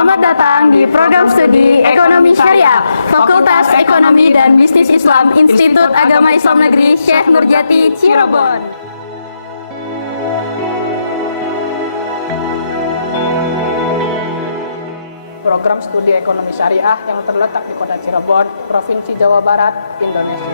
Selamat datang di program studi Ekonomi Syariah, Fakultas Ekonomi dan Bisnis Islam, Institut Agama Islam Negeri Syekh Nurjati, Cirebon. Program studi Ekonomi Syariah yang terletak di Kota Cirebon, Provinsi Jawa Barat, Indonesia.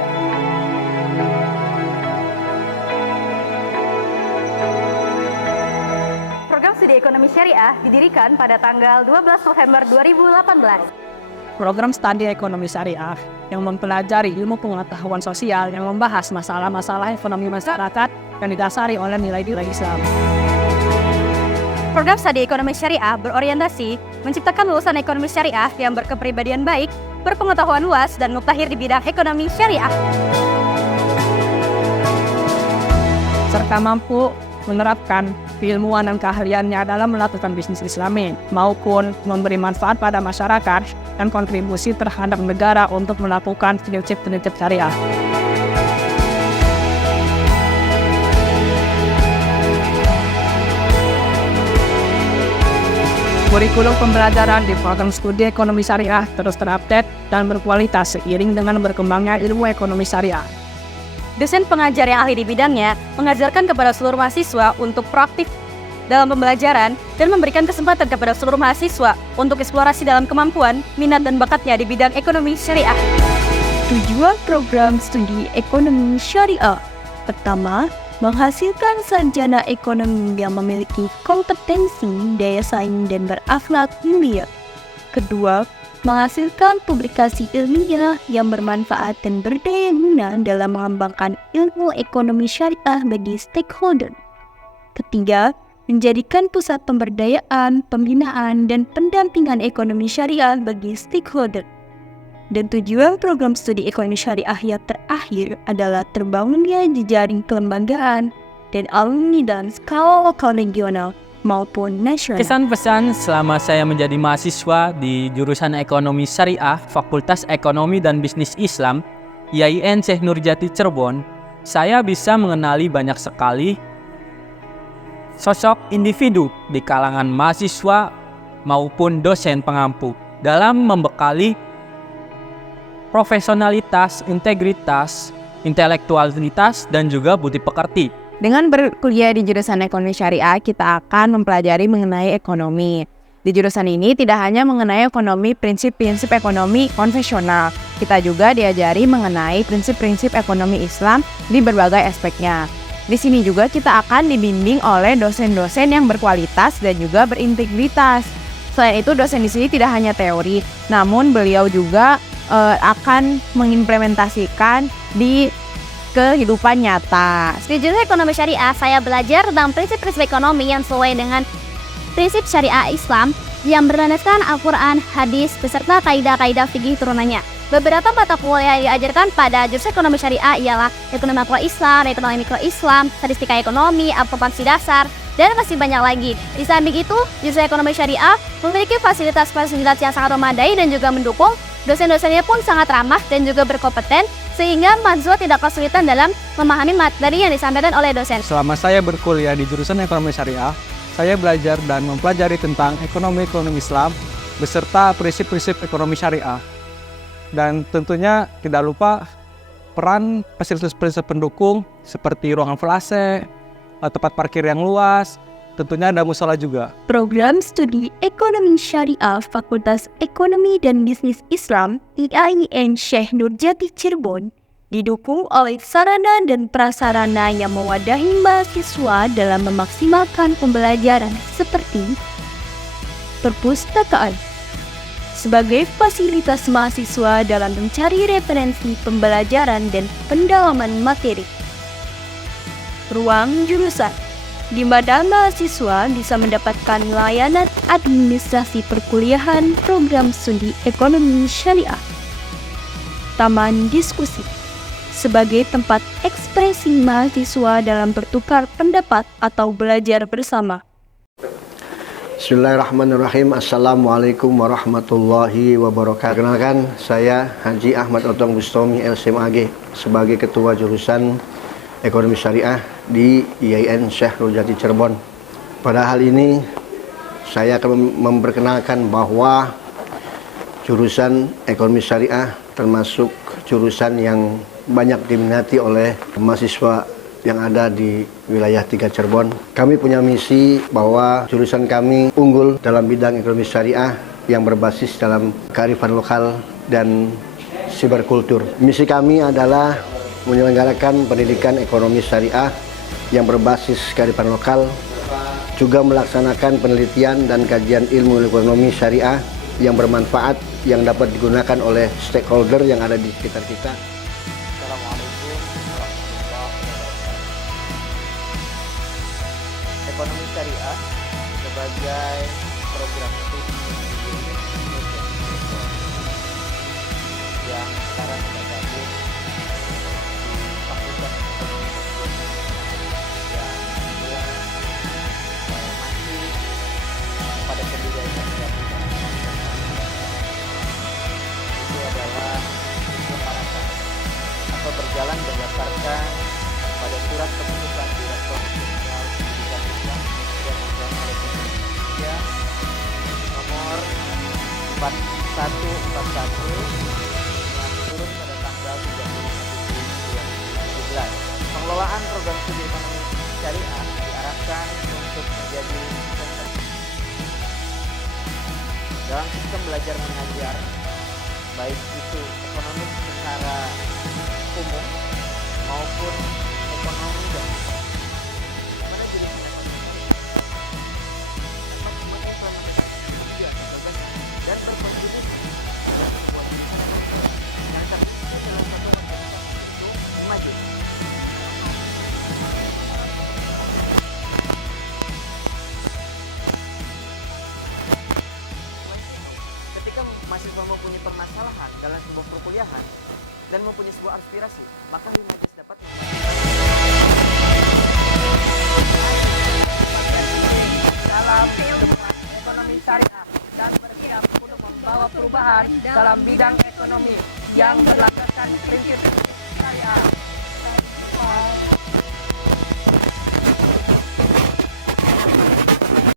Program studi Ekonomi Syariah didirikan pada tanggal 12 November 2018. Program studi Ekonomi Syariah yang mempelajari ilmu pengetahuan sosial yang membahas masalah-masalah ekonomi masyarakat yang didasari oleh nilai-nilai Islam. Program studi Ekonomi Syariah berorientasi menciptakan lulusan ekonomi syariah yang berkepribadian baik, berpengetahuan luas, dan mutakhir di bidang ekonomi syariah, serta mampu menerapkan keilmuan dan keahliannya dalam melakukan bisnis Islami maupun memberi manfaat pada masyarakat dan kontribusi terhadap negara untuk melakukan prinsip-prinsip syariah. Kurikulum pembelajaran di program studi Ekonomi Syariah terus terupdate dan berkualitas seiring dengan berkembangnya ilmu ekonomi syariah. Dosen pengajar yang ahli di bidangnya mengajarkan kepada seluruh mahasiswa untuk proaktif dalam pembelajaran dan memberikan kesempatan kepada seluruh mahasiswa untuk eksplorasi dalam kemampuan, minat, dan bakatnya di bidang ekonomi syariah. Tujuan program studi Ekonomi Syariah: pertama, menghasilkan sarjana ekonomi yang memiliki kompetensi, daya saing, dan berakhlak mulia. Kedua, menghasilkan publikasi ilmiah yang bermanfaat dan berdaya guna dalam mengembangkan ilmu ekonomi syariah bagi stakeholder. Ketiga, menjadikan pusat pemberdayaan, pembinaan, dan pendampingan ekonomi syariah bagi stakeholder. Dan tujuan program studi ekonomi syariah yang terakhir adalah terbangunnya jejaring kelembagaan dan alumni dan skala lokal regional maupun nasional. Kesan-pesan selama saya menjadi mahasiswa di jurusan Ekonomi Syariah, Fakultas Ekonomi dan Bisnis Islam, IAIN Syekh Nurjati Cirebon, saya bisa mengenali banyak sekali sosok individu di kalangan mahasiswa maupun dosen pengampu dalam membekali profesionalitas, integritas, intelektualitas, dan juga budi pekerti. Dengan berkuliah di jurusan Ekonomi Syariah, kita akan mempelajari mengenai ekonomi. Di jurusan ini tidak hanya mengenai ekonomi, prinsip-prinsip ekonomi konvensional, kita juga diajari mengenai prinsip-prinsip ekonomi Islam di berbagai aspeknya. Di sini juga kita akan dibimbing oleh dosen-dosen yang berkualitas dan juga berintegritas. Selain itu, dosen di sini tidak hanya teori, namun beliau juga akan mengimplementasikan di kehidupan nyata. Di jurusan Ekonomi Syariah, saya belajar tentang prinsip-prinsip ekonomi yang sesuai dengan prinsip syariah Islam yang berlandaskan Al-Quran, hadis, beserta kaidah-kaidah fikih turunannya. Beberapa mata kuliah yang diajarkan pada jurusan Ekonomi Syariah ialah Ekonomi Makro Islam, Ekonomi Mikro Islam, Statistika Ekonomi, Akuntansi Dasar, dan masih banyak lagi. Di samping itu, jurusan Ekonomi Syariah memiliki fasilitas-fasilitas yang sangat memadai dan juga mendukung. Dosen-dosennya pun sangat ramah dan juga berkompeten, sehingga mahasiswa tidak kesulitan dalam memahami materi yang disampaikan oleh dosen. Selama saya berkuliah di jurusan Ekonomi Syariah, saya belajar dan mempelajari tentang ekonomi Islam beserta prinsip-prinsip ekonomi syariah. Dan tentunya tidak lupa peran fasilitas pendukung seperti ruangan flase, tempat parkir yang luas, tentunya ada musola juga. Program studi Ekonomi Syariah Fakultas Ekonomi dan Bisnis Islam IAIN Syekh Nurjati Cirebon didukung oleh sarana dan prasarana yang mewadahi mahasiswa dalam memaksimalkan pembelajaran seperti perpustakaan sebagai fasilitas mahasiswa dalam mencari referensi pembelajaran dan pendalaman materi. Ruang jurusan, di mana mahasiswa bisa mendapatkan layanan administrasi perkuliahan program studi Ekonomi Syariah. Taman diskusi, sebagai tempat ekspresi mahasiswa dalam bertukar pendapat atau belajar bersama. Bismillahirrahmanirrahim. Assalamualaikum warahmatullahi wabarakatuh. Perkenalkan, saya Haji Ahmad Otong Bustomi LCMAG sebagai Ketua Jurusan Ekonomi Syariah di IAIN Syekh Nurjati Cirebon. Pada hal ini saya akan memperkenalkan bahwa jurusan ekonomi syariah termasuk jurusan yang banyak diminati oleh mahasiswa yang ada di wilayah 3 Cirebon. Kami punya misi bahwa jurusan kami unggul dalam bidang ekonomi syariah yang berbasis dalam kearifan lokal dan siberkultur. Misi kami adalah menyelenggarakan pendidikan ekonomi syariah yang berbasis kearifan lokal, juga melaksanakan penelitian dan kajian ilmu ekonomi syariah yang bermanfaat yang dapat digunakan oleh stakeholder yang ada di sekitar kita. Assalamualaikum warahmatullahi wabarakatuh. Ekonomi syariah sebagai program studi yang sekarang bergabung di Fakultas Ekonomi yang semula masih pada pendirian itu adalah pembahasan atau berjalan berdasarkan pada surat keputusan Direktur Jenderal Pendidikan Islam dan Agama Republik Indonesia nomor 4141 yang turun pada tanggal 31 Juli 2017. Pengelolaan program studi ekonomi syariah diarahkan untuk menjadi dalam sistem belajar mengajar, baik itu ekonomi secara umum maupun ekonomi dan mana jenis dan berkontribusi yang terpisah dalam satu itu maju. Ketika mahasiswa mempunyai permasalahan dalam sebuah perkuliahan dan mempunyai sebuah aspirasi, maka Himajes dapat dalam ekonomi syariah dan bersiap untuk membawa perubahan dalam bidang ekonomi yang berlandaskan prinsip syariah.